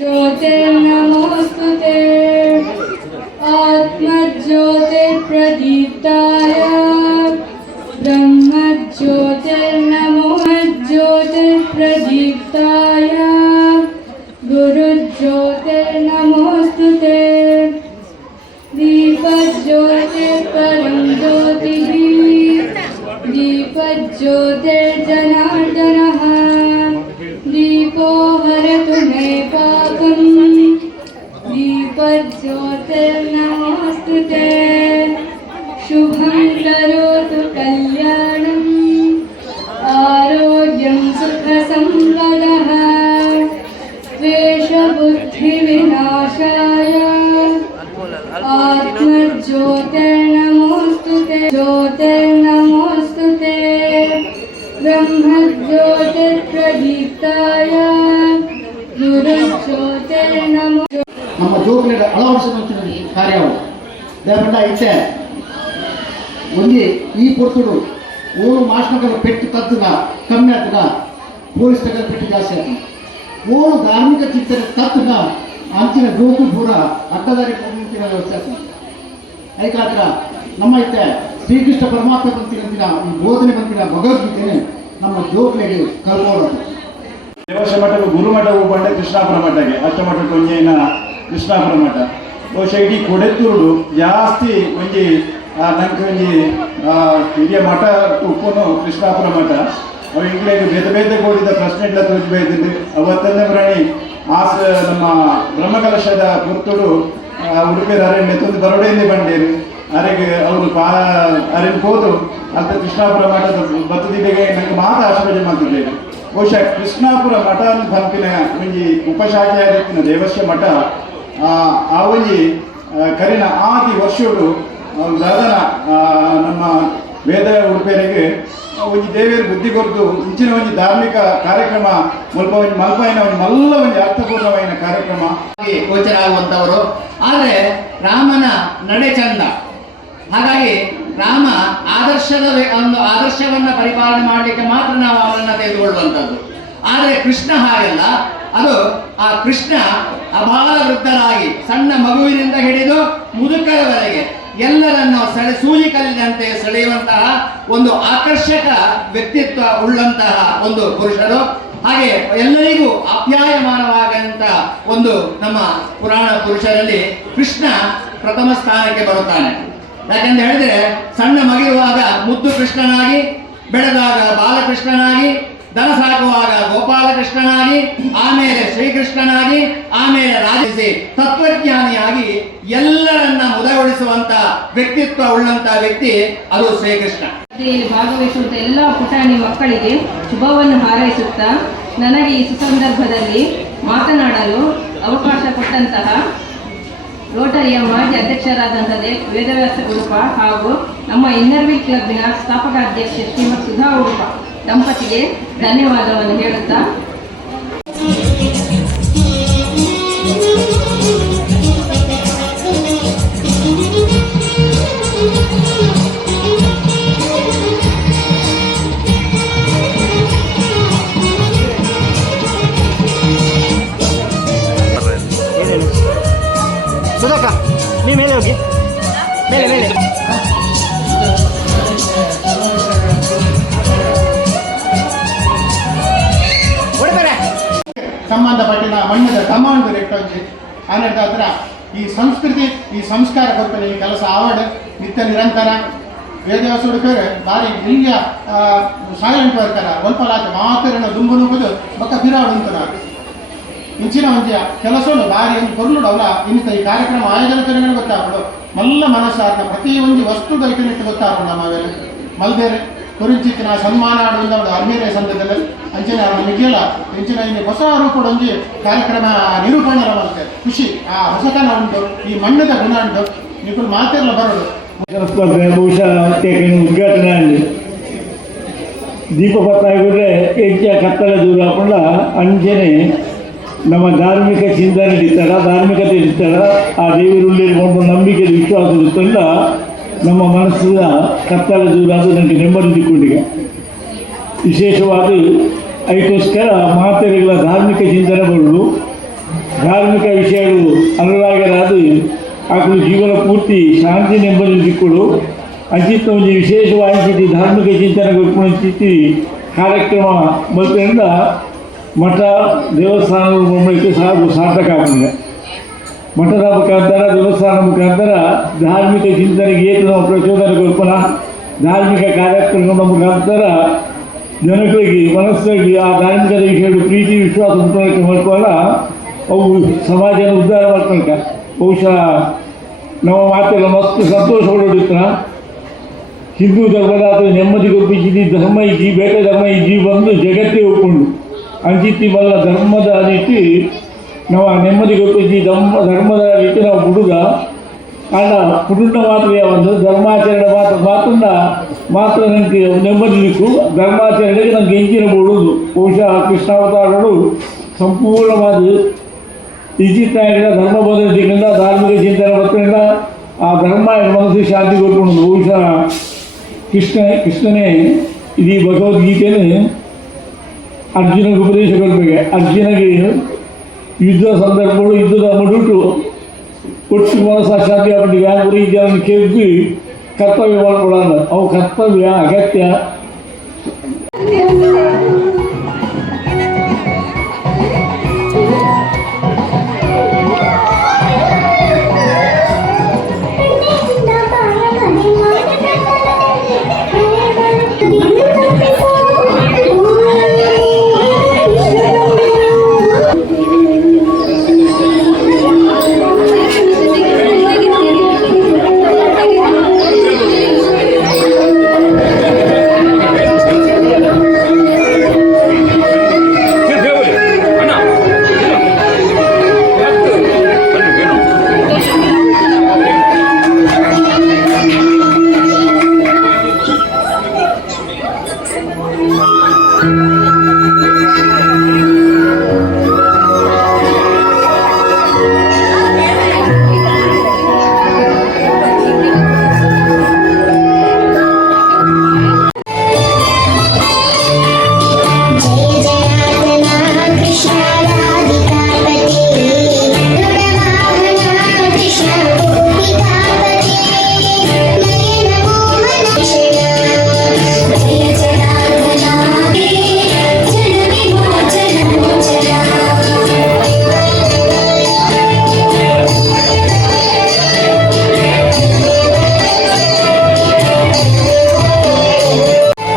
ज्योतिर्नमोऽस्तुते आत्मज्योतिर्प्रदीप्ताय। ब्रह्मज्योतिर्नमोज्योतिर्प्रदीप्ताय। गुरुज्योतिर्नमोऽस्तुते दीपज्योतिर्परं ज्योतिः दीपज्योतिर् दीपज्योतिर्नमोऽस्तु ते शुभं करोतु कल्याणम् आरोग्यं सुखसम्पदः द्वेषबुद्धिविनाशाय आत्मज्योतिर्नमोऽस्तु ते ज्योतिर्नमोऽस्तु गुरुज्योतिर्नमो ನಮ್ಮ ಜೋಗುಲಿಗೆ ಅಳವಡಿಸುವಂಥ ಕಾರ್ಯವು ದಯಪಟ್ಟ ಇತ್ತೆ ಒಂದೇ ಈ ಪುರ್ತುಡು ಓಳು ಮಾಸ್ಟರ್ಗಳ ಪೆಟ್ಟು ತತ್ತುಗ ಕಮ್ಮಿ ಆತಗ ಪೊಲೀಸ್ ತಗದ ಪೆಟ್ಟು ಜಾಸ್ತಿ ಆತ ಓಳು ಧಾರ್ಮಿಕ ಚಿತ್ತರ ತತ್ತುಗ ಅಂಚಿನ ಜೋಕು ಪೂರ ಅಡ್ಡದಾರಿ ಪಂಕ್ತಿನ ವ್ಯವಸ್ಥೆ ಆತ ಅದಕ್ಕಾತ್ರ ನಮ್ಮ ಇತ್ತೆ ಶ್ರೀಕೃಷ್ಣ ಪರಮಾತ್ಮ ಬಂತಿರಂತಿನ ಈ ಬೋಧನೆ ಬಂತಿನ ಭಗವದ್ಗೀತೆನೆ ನಮ್ಮ ಜೋಕ್ಲೆಗೆ ಕಲ್ಪೋದು ದೇವಶ ಮಠವು ಗುರುಮಠವು ಬಂಡೆ ಕೃಷ್ಣಾಪುರ ಮಠಗೆ ಅಷ್ಟಮಠ ಕೊಂಜೇನ ಕೃಷ್ಣಾಪುರ ಮಠ ಬಹುಶಃ ಇಡೀ ಕೊಡೆತ್ತೂರು ಜಾಸ್ತಿ ಒಂಜಿ ಆ, ನಂಗೆ ಒಂಜಿ ಆ, ಹಿರಿಯ ಮಠ ಉಪ್ಪುನು ಕೃಷ್ಣಾಪುರ ಮಠ ಅವು ಬೇತ ಬೇತ ಬೇತೆ ಕೂಡಿದ ಪ್ರಶ್ನೆಗಳ ತೋಜಿ ಬೈದಿದ್ದು ಅವತ್ತನೇ ಪ್ರಾಣಿ ಆಸ ನಮ್ಮ ಬ್ರಹ್ಮಕಲಶದ ಪುರ್ತುಡು ಆ, ಉಡುಪಿ ಅರಣ್ಯ ತಂದು ಬರೋಡೆಯಿಂದ ಬಂಡೇರು ಅರೆಗೆ ಅವರು ಪಾ ಅರೆಗೆ ಹೋದು ಅಂತ ಕೃಷ್ಣಾಪುರ ಮಠದ ಬತ್ತದಿಗೆ ನಂಗೆ ಮಾತಾ ಆಶ್ಚರ್ಯ ಮಾಡ್ತಿದ್ದೇವೆ ಬಹುಶಃ ಕೃಷ್ಣಾಪುರ ಮಠ ಅಂತ ಪಂಪಿನ ಒಂಜಿ ಉಪಶಾಖೆಯಾಗಿತ್ತಿನ ದೇವಸ್ಯ ಮಠ ಆ, ಅವಳಿ ಕರಿನ ಆದಿ ವರ್ಷಗಳು ದಾದನ ನಮ್ಮ ವೇದ ಉಡುಪೇರಿಗೆ ಒಂಜಿ ದೇವಿಯರು ಬುದ್ಧಿ ಕೊರತು ಇಂಚಿನ ಒಂಜಿ ಧಾರ್ಮಿಕ ಕಾರ್ಯಕ್ರಮ ಮಲ್ಪ ಮಲ್ಪೈನ ಒಂದು ಮಲ್ಲ ಒಂದು ಅರ್ಥಪೂರ್ಣమైన ಕಾರ್ಯಕ್ರಮ. ಗೋಚರ ಆಗುವಂಥವರು ಆದರೆ ರಾಮನ ನಡೆ ಚಂದ. ಹಾಗಾಗಿ ರಾಮ ಆದರ್ಶದ ಒಂದು ಆದರ್ಶವನ್ನ ಪರಿಪಾಲನೆ ಮಾಡಲಿಕ್ಕೆ ಮಾತ್ರ ನಾವು ಅವರನ್ನು ತೆಗೆದುಕೊಳ್ಳುವಂಥದ್ದು. ಆದರೆ ಕೃಷ್ಣ ಹಾಗಲ್ಲ ಅದು ಆ ಕೃಷ್ಣ ಅಬಾಲ ವೃದ್ಧರಾಗಿ ಸಣ್ಣ ಮಗುವಿನಿಂದ ಹಿಡಿದು ಮುದುಕರವರೆಗೆ ಎಲ್ಲರನ್ನು ಸೆಳೆ, ಸೂಜಿ ಕಲ್ಲಿನಂತೆ ಸೆಳೆಯುವಂತಹ ಒಂದು ಆಕರ್ಷಕ ವ್ಯಕ್ತಿತ್ವ ಉಳ್ಳಂತಹ ಒಂದು ಪುರುಷರು ಹಾಗೆ ಎಲ್ಲರಿಗೂ ಅಪ್ಯಾಯಮಾನವಾಗಂತ ಒಂದು ನಮ್ಮ ಪುರಾಣ ಪುರುಷರಲ್ಲಿ ಕೃಷ್ಣ ಪ್ರಥಮ ಸ್ಥಾನಕ್ಕೆ ಬರುತ್ತಾನೆ. ಯಾಕಂತ ಹೇಳಿದ್ರೆ ಸಣ್ಣ ಮಗಿರುವಾಗ ಮುದ್ದು ಕೃಷ್ಣನಾಗಿ, ಬೆಳೆದಾಗ ಬಾಲಕೃಷ್ಣನಾಗಿ ದನ ಸಾಕುವಾಗ ಗೋಪಾಲಕೃಷ್ಣನಾಗಿ, ಆಮೇಲೆ ಶ್ರೀಕೃಷ್ಣನಾಗಿ, ಆಮೇಲೆ ರಾಜಿಸಿ ತತ್ವಜ್ಞಾನಿಯಾಗಿ ಎಲ್ಲರನ್ನ ಮುದಗೊಳಿಸುವಂತ ವ್ಯಕ್ತಿತ್ವ ಉಳ್ಳಂತ ವ್ಯಕ್ತಿ ಅದು ಶ್ರೀಕೃಷ್ಣ. ಭಾಗವಹಿಸುವಂತ ಎಲ್ಲ ಪುಟಾಣಿ ಮಕ್ಕಳಿಗೆ ಶುಭವನ್ನು ಹಾರೈಸುತ್ತಾ ನನಗೆ ಈ ಸುಸಂದರ್ಭದಲ್ಲಿ ಮಾತನಾಡಲು ಅವಕಾಶ ಕೊಟ್ಟಂತಹ ರೋಟರಿಯ ಮಾಜಿ ಅಧ್ಯಕ್ಷರಾದಂತಹ ದೇ- ವೇದವ್ಯಾಸ ಉಡುಪ ಹಾಗೂ ನಮ್ಮ ಇನ್ನರ್ವಿಲ್ ಕ್ಲಬ್ನ ಸ್ಥಾಪಕ ಅಧ್ಯಕ್ಷೆ ಶ್ರೀಮತ್ ಸುಧಾ ಉಡುಪ. ದಂಪತಿಗೆ ಧನ್ಯವಾದವನ್ನು ಹೇಳುತ್ತಾ? ಸುಧಾಕ ನೀವು ಮೇಲೆ ಹೋಗಿ. ಸಂಬಂಧಪಟ್ಟಿನ ಮಣ್ಣದ ಕಮಾಂಡ್ ರೆಕ್ಟೊಂಜಿ ಆನಂತರ ಹತ್ರ ಈ ಸಂಸ್ಕೃತಿ, ಈ ಸಂಸ್ಕಾರ ಕೊಡ್ತಾನೆ ಈ ಕೆಲಸ ಆವಡ್ ನಿತ್ಯ ನಿರಂತರ. ವೇದವಾಸ ಹುಡುಕರು ಬಾರಿ ಹಿಂಗ ಸೈಲೆಂಟ್ ವರ್ಕರ ಒಲ್ಪಲಾತ ಮಾತರಣ ದುಂಬು ನುಗ್ಗುದು ಬಕ್ಕ ಬಿರಾಡು ಅಂತಾರ ಇಂಚಿನ ಒಂಜಿಯ ಕೆಲಸವನ್ನು ಬಾರಿ ಒಂದು ಕೊರ್ಲುಡು ಅವಲ ಇನ್ನಿತ ಈ ಕಾರ್ಯಕ್ರಮ ಆಯೋಜಕರಿಗೆ ಗೊತ್ತಾಗ್ಬಿಡು. ಮಲ್ಲ ಮನಸ್ಸಾರ್ನ ಪ್ರತಿ ಒಂದು ವಸ್ತು ದೈತನಿಟ್ಟು ಗೊತ್ತಾಗ್ಬಿಡು ನಮ್ಮವೆಲ್ಲ ಮಲ್ದೇರೆ ಕುರಿಂಚಿತ್ತಿನ ಸನ್ಮಾನ ಆಡುವಂತ ಒಂದು ಅರ್ಮೇರಿಯ ಸಂದರ್ಭದಲ್ಲಿ ಅಂಚಿನ ಮಿಗಿಲ ಇಂಚಿನ ಇನ್ನು ಹೊಸ ಒಂಜಿ ಕಾರ್ಯಕ್ರಮ ನಿರೂಪಣೆ ಮಾಡುತ್ತೆ ಖುಷಿ. ಆ ಹೊಸತನ ಉಂಟು. ಈ ಮಣ್ಣದ ಗುಣ ಉಂಟು. ನೀವು ಮಾತಿರಲ್ಲ ಬರೋದು. ಬಹುಶಃ ಉದ್ಘಾಟನೆ ಆಗಿದೆ. ದೀಪ ಪತ್ತಾಗಿದ್ರೆ ಹೆಚ್ಚ ಕತ್ತಲ ದೂರ ಹಾಕೊಂಡ ಅಂಚನೆ ನಮ್ಮ ಧಾರ್ಮಿಕ ಚಿಂತನೆ ಇರ್ತಾರ ಧಾರ್ಮಿಕತೆ ಇರ್ತಾರ ಆ ದೇವರುಳ್ಳಿಕೊಂಡು ನಂಬಿಕೆ ವಿಶ್ವಾಸ ಇರುತ್ತಲ್ಲ ನಮ್ಮ ಮನಸ್ಸಿನ ಕತ್ತಲ ದೂರ ಅದು ನನಗೆ ನೆಮ್ಮದಿ ವಿಶೇಷವಾದ ಅದಕ್ಕೋಸ್ಕರ ಮಾತೆರೆಗಳ ಧಾರ್ಮಿಕ ಚಿಂತನೆಗಳು, ಧಾರ್ಮಿಕ ವಿಷಯಗಳು ಅನುರಾಗರಾದ ಆಕಳು ಜೀವನ ಪೂರ್ತಿ ಶಾಂತಿ ನೆಮ್ಮದಿ ದಿಕ್ಕುಳು ಅಂಚಿತ್ತ ಒಂದು ವಿಶೇಷವಾಗಿ ಧಾರ್ಮಿಕ ಚಿಂತನೆಗಳು ಚಿತ್ತಿ ಕಾರ್ಯಕ್ರಮ ಮಲ್ಪದಿಂದ ಮಠ, ದೇವಸ್ಥಾನಗಳು ಸಾಕು ಸಾರ್ಥಕ ಆಗ್ತದೆ. ಮಠದ ಮುಖಾಂತರ ದೇವಸ್ಥಾನ ಮುಖಾಂತರ ಧಾರ್ಮಿಕ ಚಿಂತನೆಗೆ ಏಕನ ಪ್ರಚೋದನೆ ಕಲ್ಪನಾ ಧಾರ್ಮಿಕ ಕಾರ್ಯಕ್ರಮದ ಮುಖಾಂತರ ಜನಗಳಿಗೆ ಮನಸ್ಸಿಗೆ ಆ ಧಾರ್ಮಿಕ ವಿಷಯಗಳು ಪ್ರೀತಿ, ವಿಶ್ವಾಸ ಉಂಟಾಗಿ ಮಾಡ್ಕೊಳ್ಳ ಅವು ಸಮಾಜನ ಉದ್ಧಾರ ಮಾಡ್ಕೊಂಡ ಬಹುಶಃ ನಮ್ಮ ಮಾತೆಲ್ಲ ಮಸ್ತ್ ಸಂತೋಷ ಹೊರಡಿರ್ತಾರ ಹಿಂದೂ ಧರ್ಮದ ಅಥವಾ ನೆಮ್ಮದಿ ಗೊಪ್ಪಿಸಿದಿ ಧರ್ಮ ಇಜ್ಜಿ ಬೇಟೆ ಧರ್ಮ ಇಜ್ಜಿ ಬಂದು ಜಗತ್ತೇ ಒಪ್ಪಿಕೊಂಡು ಅಂಚಿತ್ತಿ ಬಲ್ಲ ಧರ್ಮದ ರೀತಿ ನಾವು ಆ ನೆಮ್ಮದಿ ಗೊಪ್ಪಿಸಿ ಧರ್ಮ, ಧರ್ಮದ ರೀತಿ ನಾವು ಹುಡುಗ. ಕಾರಣ ಕುಟುಂಬ ಮಾತ್ರ ಒಂದು ಧರ್ಮಾಚರಣೆ ಮಾತ್ರ ಮಾತ್ರ ಮಾತ್ರ ನನಗೆ ನೆಮ್ಮದಿ ದಿಕ್ಕು ಧರ್ಮಾಚರಣೆಗೆ ನನಗೆ ಹೆಂಚಿನ ಬಿಡುವುದು ಬಹುಶಃ ಕೃಷ್ಣಾವತಾರಗಳು ಸಂಪೂರ್ಣವಾದ ಇಜಿತ್ತಾಗಿನ ಧರ್ಮ ಬದಲಿಸಿಕೊಂಡು ಧಾರ್ಮಿಕ ಚಿಂತನೆ ಬರ್ತದಿಂದ ಆ ಧರ್ಮ ಮನಸ್ಸಿಗೆ ಶಾಂತಿ ಕೊಟ್ಕೊಂಡು ಬಹುಶಃ ಕೃಷ್ಣ, ಕೃಷ್ಣನೇ ಇಡೀ ಭಗವದ್ಗೀತೆಯನ್ನು ಅರ್ಜುನಿಗೆ ಉಪದೇಶ ಕೊಡಬೇಕು. ಅರ್ಜುನಿಗೆ ಯುದ್ಧ ಸಂದರ್ಭಗಳು ಯುದ್ಧದ ಮಡುಟು. ಒಟ್ಟು ಮನಸ್ಸ ಶಾಂತಿ ಯಾವ ಗುರಿ ಅವನು ಕೇಳಿ ಕರ್ತವ್ಯ ಮಾಡ್ಕೊಳ್ಳೋಣ. ಅವು ಕರ್ತವ್ಯ, ಅಗತ್ಯ.